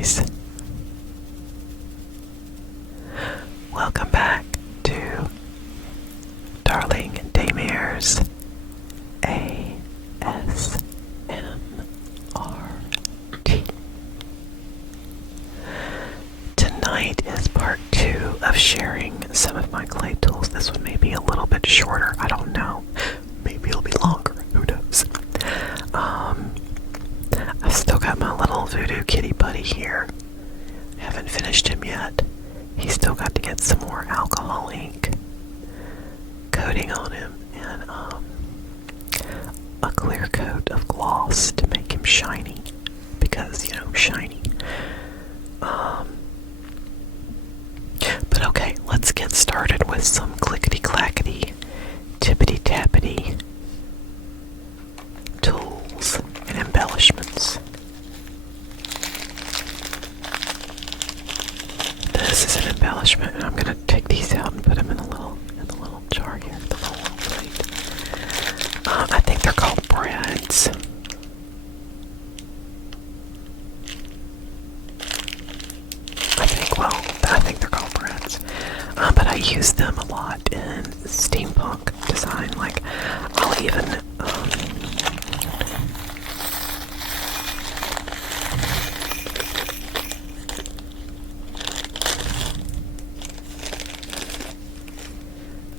guys. Welcome back to Darling Daymare's ASMRT. Tonight is part 2 of sharing some of my clay tools. This one may be a little bit shorter, I don't know. Maybe it'll be longer, who knows. I've still got my little VooDoo KItty buddy here. Haven't finished him yet. He's still got to get some more alcohol ink coating on him and a clear coat of gloss to make him shiny, because, you know, shiny. But okay, let's get started with some clickety-clackety, tippity-tappity tools and embellishments. This is an embellishment, and I'm gonna take these out and put them in the little jar here, the little plate. I think they're called breads. I think they're called breads. But I use them a lot in steampunk design. Like, I'll even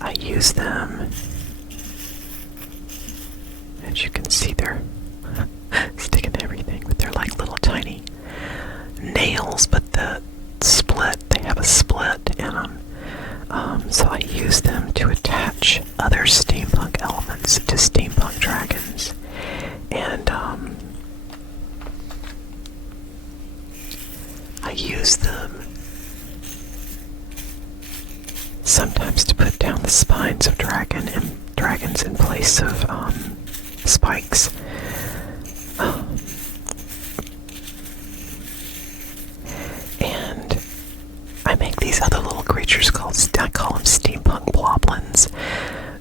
I use them, as you can see, they're sticking to everything, but they're like little tiny nails, but they have a split in them. So I use them to attach other steampunk elements to steampunk dragons. And I use them sometimes to put down the spines of dragons in place of spikes. And I make these other little creatures I call them steampunk bloblins.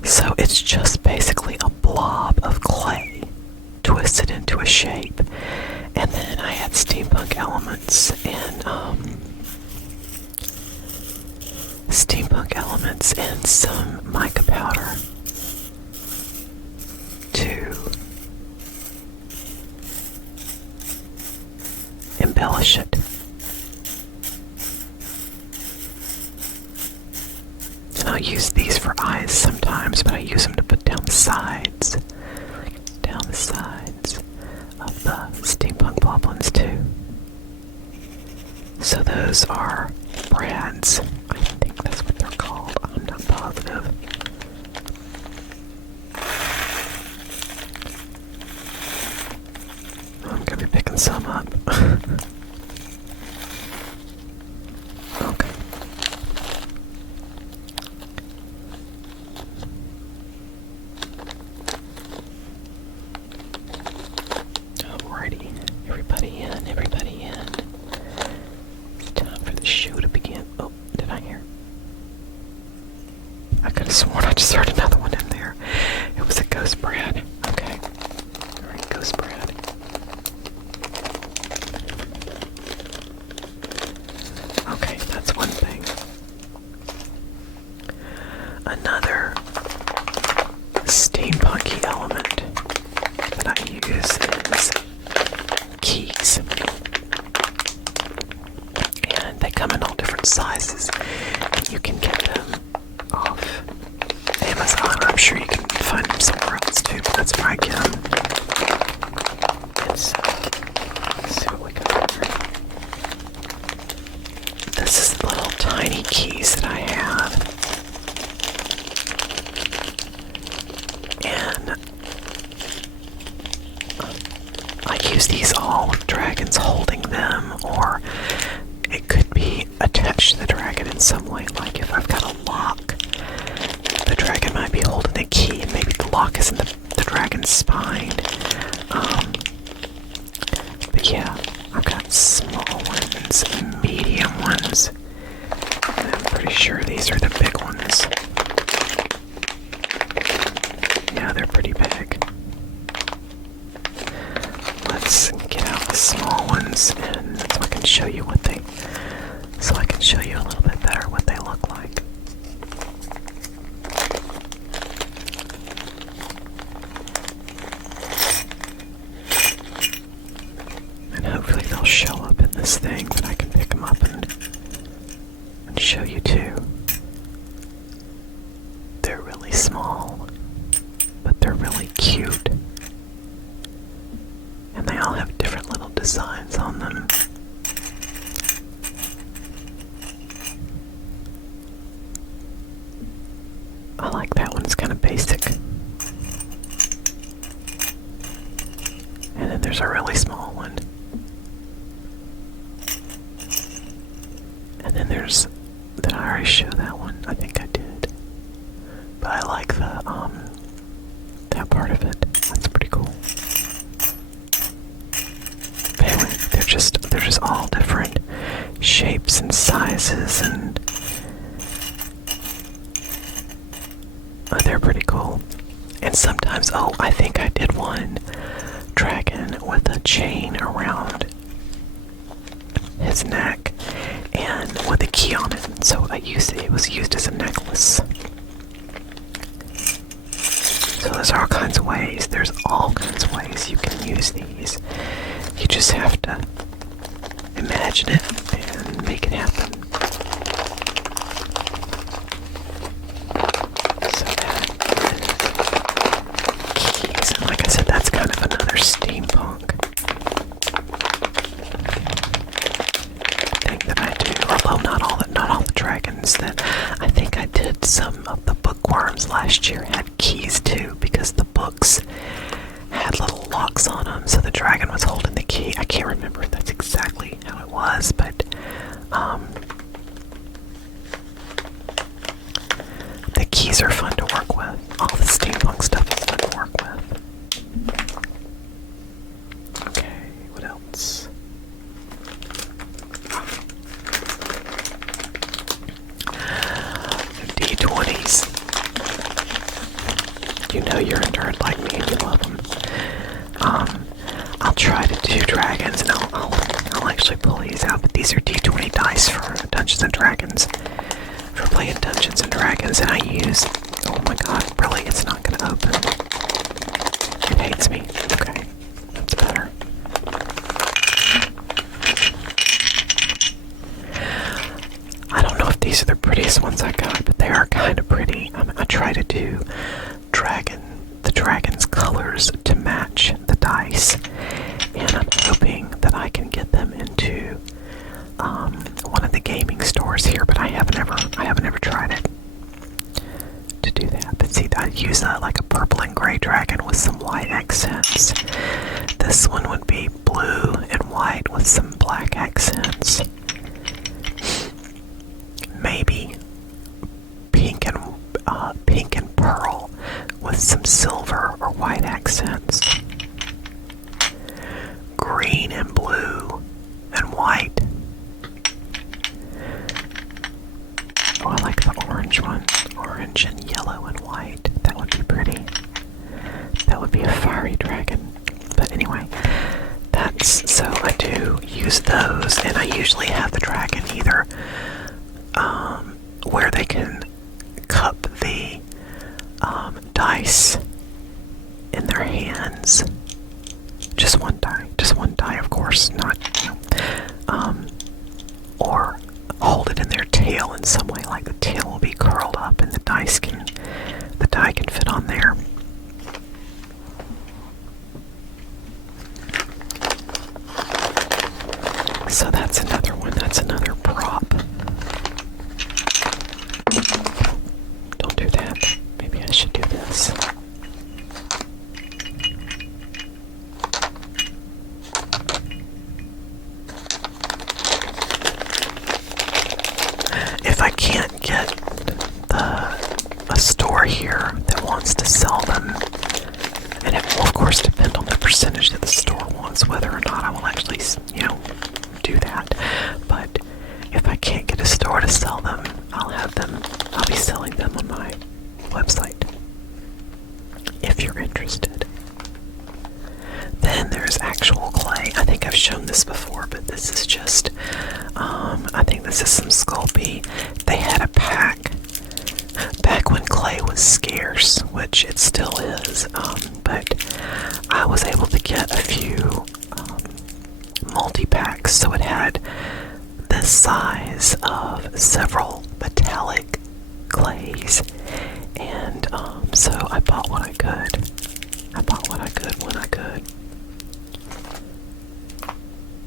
So it's just basically a blob of clay twisted into a shape, and then I add steampunk elements and some mica powder to embellish it. And I'll use these for eyes sometimes, but I use them to put down the sides of the steampunk bloblins too. So those are brads. I think that's what they're called. I'm not positive. I'm gonna be picking some up. Okay. Alrighty. Everybody in. It's time for the show to begin. Oh, did I hear? I could have sworn I just heard another one in there. It was a ghost brad. Okay. Alright, ghost brad. Okay, that's one thing. Another steampunky element that I use is keys. And they come in all different sizes, and you can get them off Amazon. I'm sure you can find them somewhere else too, but that's where I get them. Let's see what we got here. This is the little tiny keys that I have. And I use these all with dragons holding them, or it could be attached to the dragon in some way. Like if I've got a lock, the dragon might be holding a key, and maybe the lock is in the dragon's spine. But yeah, I've got small ones, medium ones, and I'm pretty sure these are the big ones. Yeah, they're pretty big. Let's get out the small ones and so I can show you what they, so I can show you a little bit better what they look like. And hopefully they'll show up in this thing that I can pick them up and show you too. They're really small, but they're really cute. And they all have different little designs on them. I like that one, it's kind of basic. And then there's a really small one. And then there's, did I already show that one? I think I did. But I like the, that part of it. That's pretty cool. But anyway, they're just all different shapes and sizes, and they're pretty cool. And sometimes, oh, I think I did one dragon with a chain around his neck and with a key on it. So it was used as a necklace. So there's all kinds of ways. There's all kinds of ways you can use these. You just have to imagine it and make it happen. So that is keys. And like I said, that's kind of another steampunk thing that I do. Although not all the dragons that I think I did, some of the bookworms last year had keys too, because the books had little locks on them, so the dragon was holding the key. I can't remember if that's exactly how it was, but the keys are fun to work with. All the steampunk stuff is fun to work with. Okay, what else? D20s. You know you're a nerd like me and you love them. I'll try to do dragons, and I'll actually pull these out, but these are D20 dice for Dungeons and Dragons. For playing Dungeons and Dragons, and I use, oh my god, really, it's not going to open. It hates me. Okay, that's better. I don't know if these are the prettiest ones I got, but they are kind of pretty. I try to do the dragon's colors to match the dice, and I'm hoping that I can get them into one of the gaming stores here, but I haven't ever tried it to do that. But see, I use like a purple and gray dragon with some white accents. This one would be blue and white with some black accents. Maybe pink and pearl with some silver or white accents. Green and blue and white. Oh, I like the orange one. Orange and yellow and white. That would be pretty. That would be a fiery dragon. But anyway, so I do use those, and I usually have the dragon either where they can cup the dice in their hands. Just one die, of course, not, or hold it in their tail in some way, like the tail will be curled up and the die can fit on there. So that's another one, that's another prop. Don't do that. Maybe I should do this. If I can't get a store here that wants to sell them, and it will of course depend on the percentage that the store wants, whether or not I will actually, do that. But if I can't get a store to sell them, I'll be selling them on my website, if you're interested. Then there's actual clay. I think I've shown this this before, but this is just, I think this is some Sculpey. They had a pack back when clay was scarce, which it still is, but I was able to get a few multi-packs, so it had the size of several metallic clays, and so I bought what I could. I bought what I could when I could.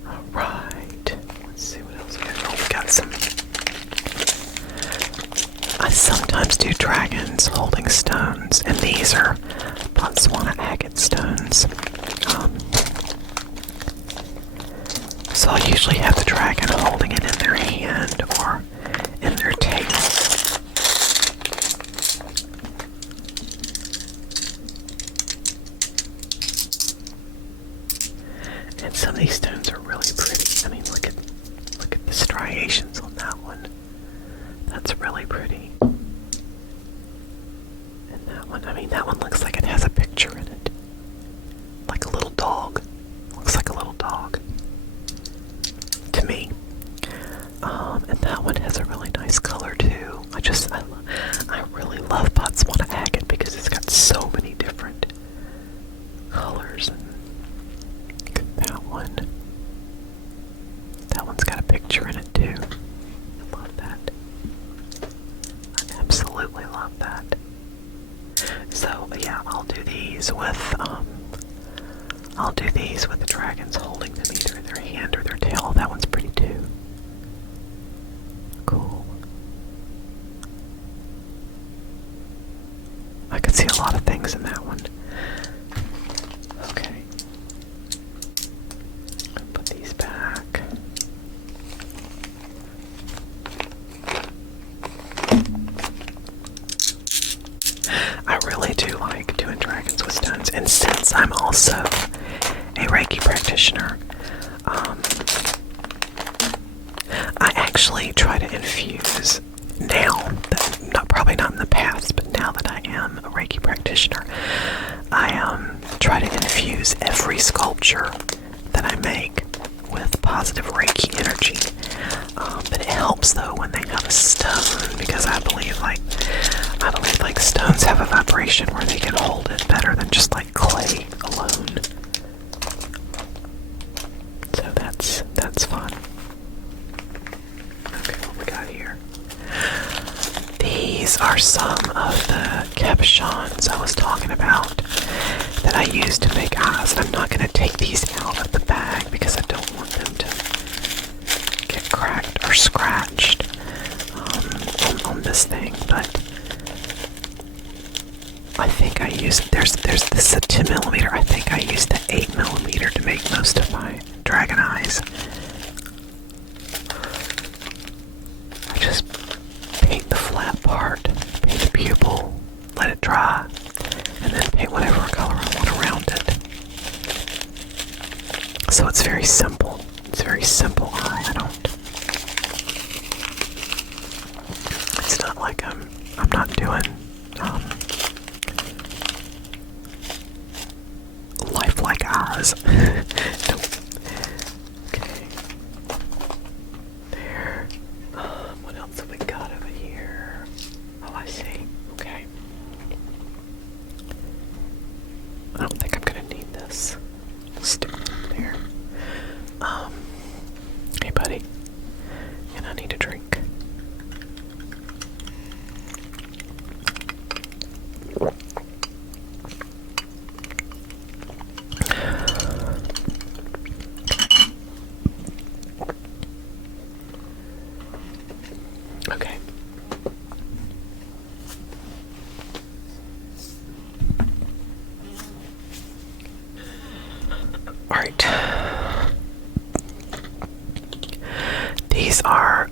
Alright, let's see what else we got. Oh, we got some. I sometimes do dragons holding stones, and these are Botswana agate stones. So I'll usually have the dragon holding it in their hand or in their tail. And some of these stones are really pretty. I mean, look at the striations on that one. That's really pretty. And that one, I mean, that one looks like it has a picture in it. Like a little dog. Looks like a little dog. To me. And that one has a really nice color too. I really love Botswana agate because it's got so many different colors. And look at that one. That one's got a picture in it too. I love that. I absolutely love that. So yeah, I'll do these with the dragons holding them either in their hand or their tail. That one's pretty too. Cool. I could see a lot of things in that one. Okay. Put these back. I really do like doing dragons with stones, and since I'm also a Reiki practitioner, I actually try to infuse now, probably not in the past, but now that I am a Reiki practitioner, I try to infuse every sculpture that I make with positive Reiki energy. But it helps though when they have a stone, because I believe like stones have a vibration where they can hold it better than just like clay alone. So that's fun. Okay, what we got here? These are some of the cabochons I was talking about that I use to make eyes. I'm not going to take these out of the bag because I don't want them to get cracked or scratched on this thing, but I think I used, there's this 10mm, I think I used the 8mm to make most of my dragon eyes. I just paint the flat part, paint the pupil, let it dry, and then paint whatever color I want around it. So it's very simple. It's a very simple eye. It's not like I'm not doing lifelike eyes. Nope. Okay. There. What else have we got over here? Oh, I see. Okay. I don't think I'm gonna need this. Stick it there. Hey buddy. And I need a drink. Okay. All right. These are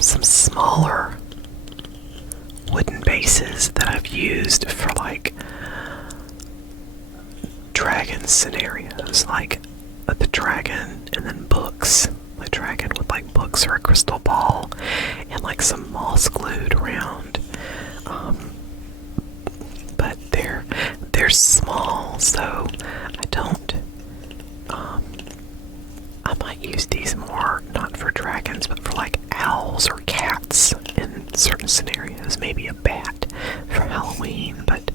some smaller wooden bases that I've used for like dragon scenarios, like the dragon and then books. The dragon with like books or a crystal ball and like some moss glued around. But they're small, so I don't. I might use these more, not for dragons, but for like owls or cats in certain scenarios. Maybe a bat for Halloween, but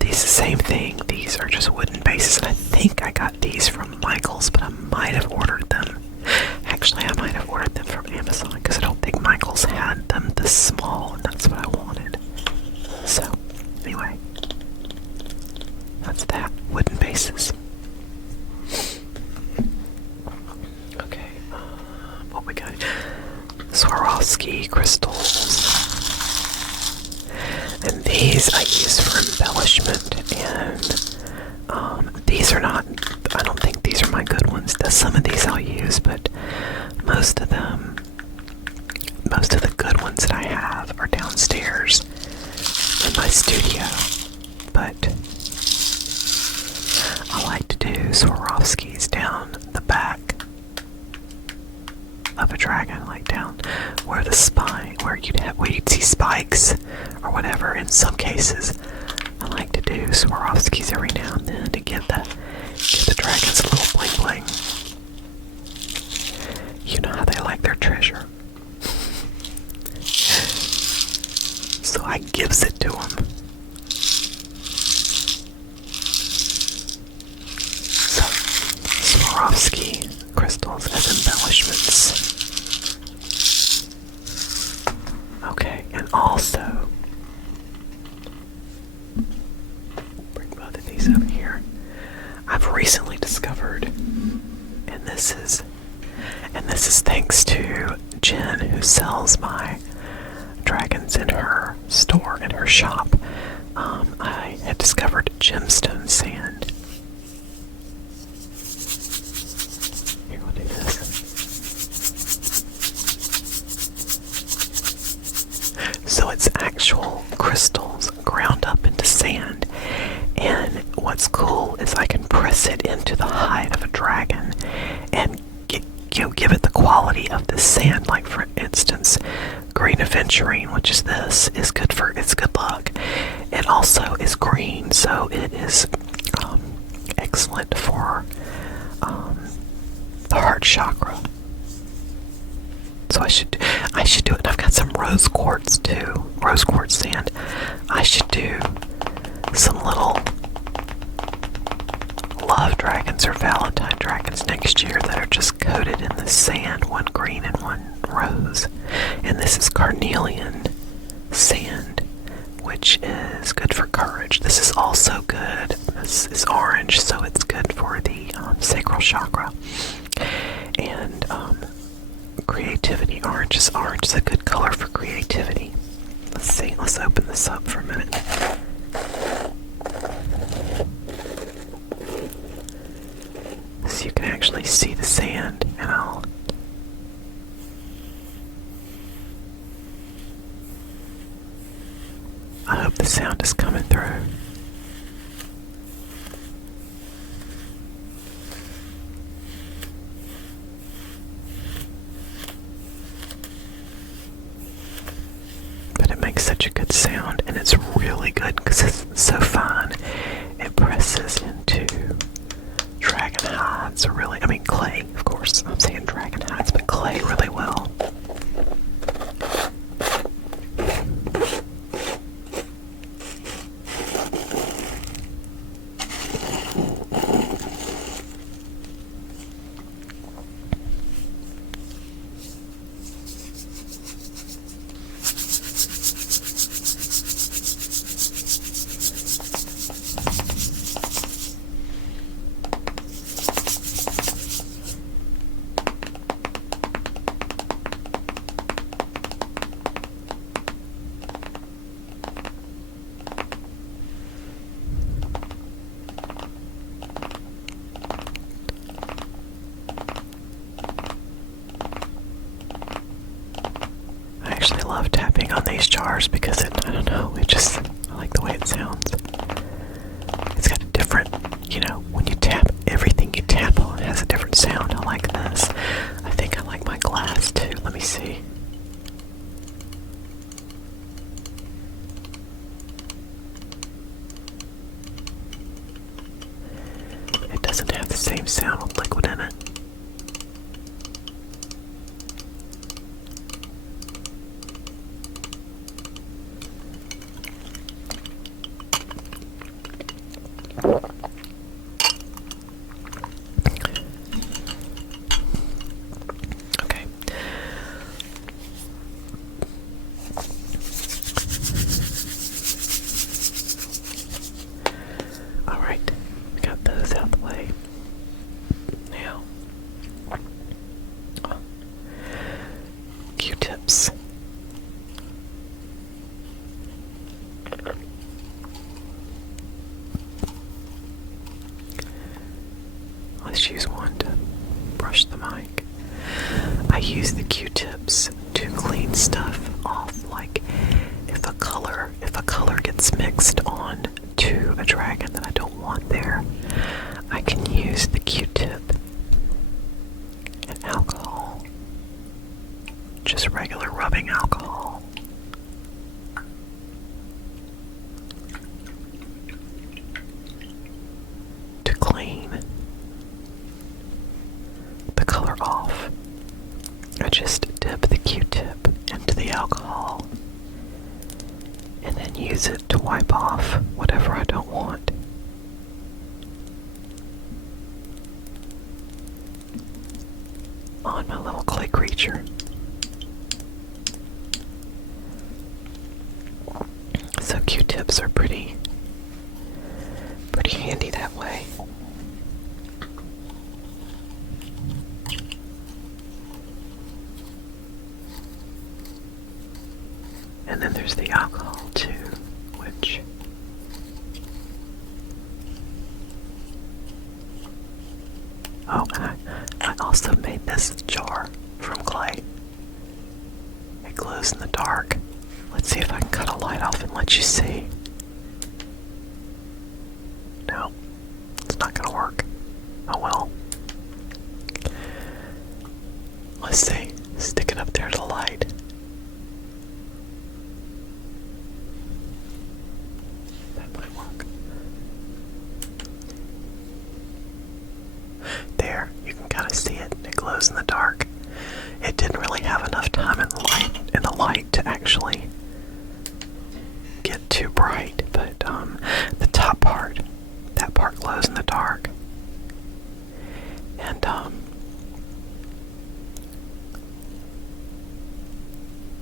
these the same thing. These are just wooden bases, and I think I got these from Michael's, but I might have ordered them. Actually, I might have ordered them from Amazon because I don't think Michael's had them this small, and that's what I wanted. So, anyway, that's that. Wooden bases. Okay, what we got? Swarovski crystals. And these I use for embellishment, and these are not, I don't think these are my good ones. Some of these I'll use, but most of the good ones that I have are downstairs in my studio. But I like to do Swarovskis down the back of a dragon, like down where the spine, where you'd see spikes or whatever. In some cases, I like to do Swarovskis every now and then to give the dragons a little bling bling. You know how they like their treasure. So I gives it to them. So, Swarovski crystals as embellishments. Okay, and also, bring both of these over here. I've recently discovered, and this is thanks to Jen, who sells my dragons in her store, in her shop. I had discovered gemstone sand. Here, we'll do this. So it's actual crystals ground up into sand, and what's cool is I can press it into the hide of a dragon and give it the quality of the sand. Like, for instance, green aventurine, which is this, is good for, it's good luck. It also is green, so it is excellent for the heart chakra. So I should do it. I've got some rose quartz too, rose quartz sand. I should do some little love dragons or Valentine dragons next year that are just coated in the sand, one green and one rose. And this is carnelian sand, which is good for courage. This is also good. This is orange, so it's good for the sacral chakra. And creativity. Orange is a good color for creativity. Let's see. Let's open this up for a minute. So you can actually see the sand, and I hope the sound is coming through. But it makes such a good sound, and it's really good because it's so fine. It presses into dragon hides, or really, I mean clay, of course. I'm saying dragon hides, but clay really well. I love tapping on these jars because I don't know, I like the way it sounds. It's got a different, when you tap, everything you tap on has a different sound. I like this. I think I like my glass too. Let me see. It doesn't have the same sound with liquid in it. use the Q-tips to clean stuff off. Like if a color gets mixed on to a dragon that I don't want there, I can use the Q-tip and alcohol, just regular rubbing alcohol. To clean the color off. I just dip the Q-tip into the alcohol and then use it to wipe off whatever I don't want. On my little clay creature. So Q-tips are pretty handy that way. And then there's the alcohol too, which and I also made this jar from clay. It glows in the dark. Let's see if I can cut a light off and let you see. No, it's not gonna work. Oh well. Let's see. Stick it up there to the light. That might work. There, you can kind of see it. It glows in the dark. It didn't really have enough time in the light to actually get too bright, but the top part, that part glows in the dark. And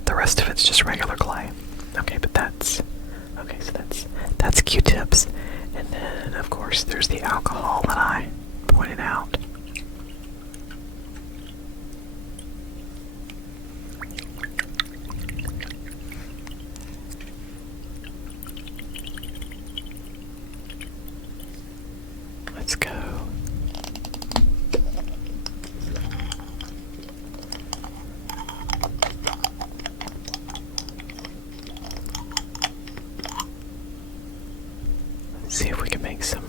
the rest of it's just regular clay. Okay, but that's Q-tips. And then of course there's the alcohol that I pointed out. Let's go. Let's see if we can make some.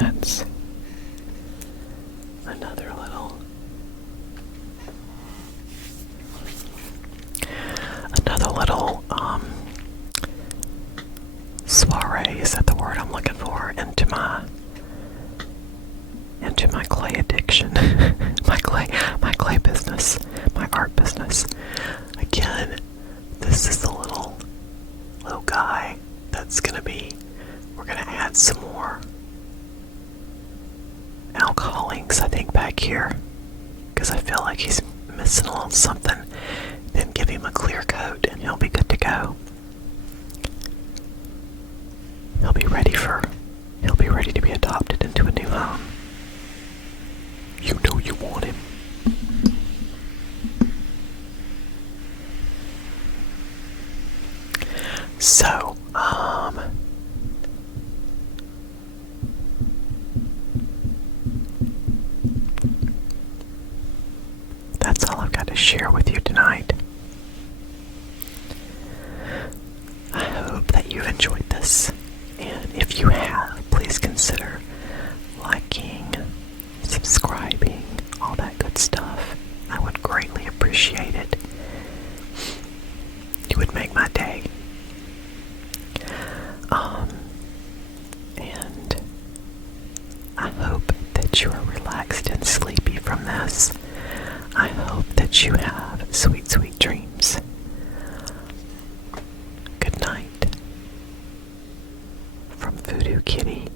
That's another little soiree, is that the word I'm looking for, into my clay addiction. my clay business, my art business. Again, this is the little guy that's we're gonna add some more alcohol inks, I think, back here, because I feel like he's missing a little something. Then give him a clear coat and he'll be good to go. He'll be ready to be adopted into a new home. You know you want him. So, had to share with you tonight. I hope that you've enjoyed this, and if you have, please consider liking, subscribing, all that good stuff. I would greatly appreciate it. You would make my day. And I hope that you are relaxed and sleepy from this. I hope that you have sweet, sweet dreams. Good night from VooDoo KItty.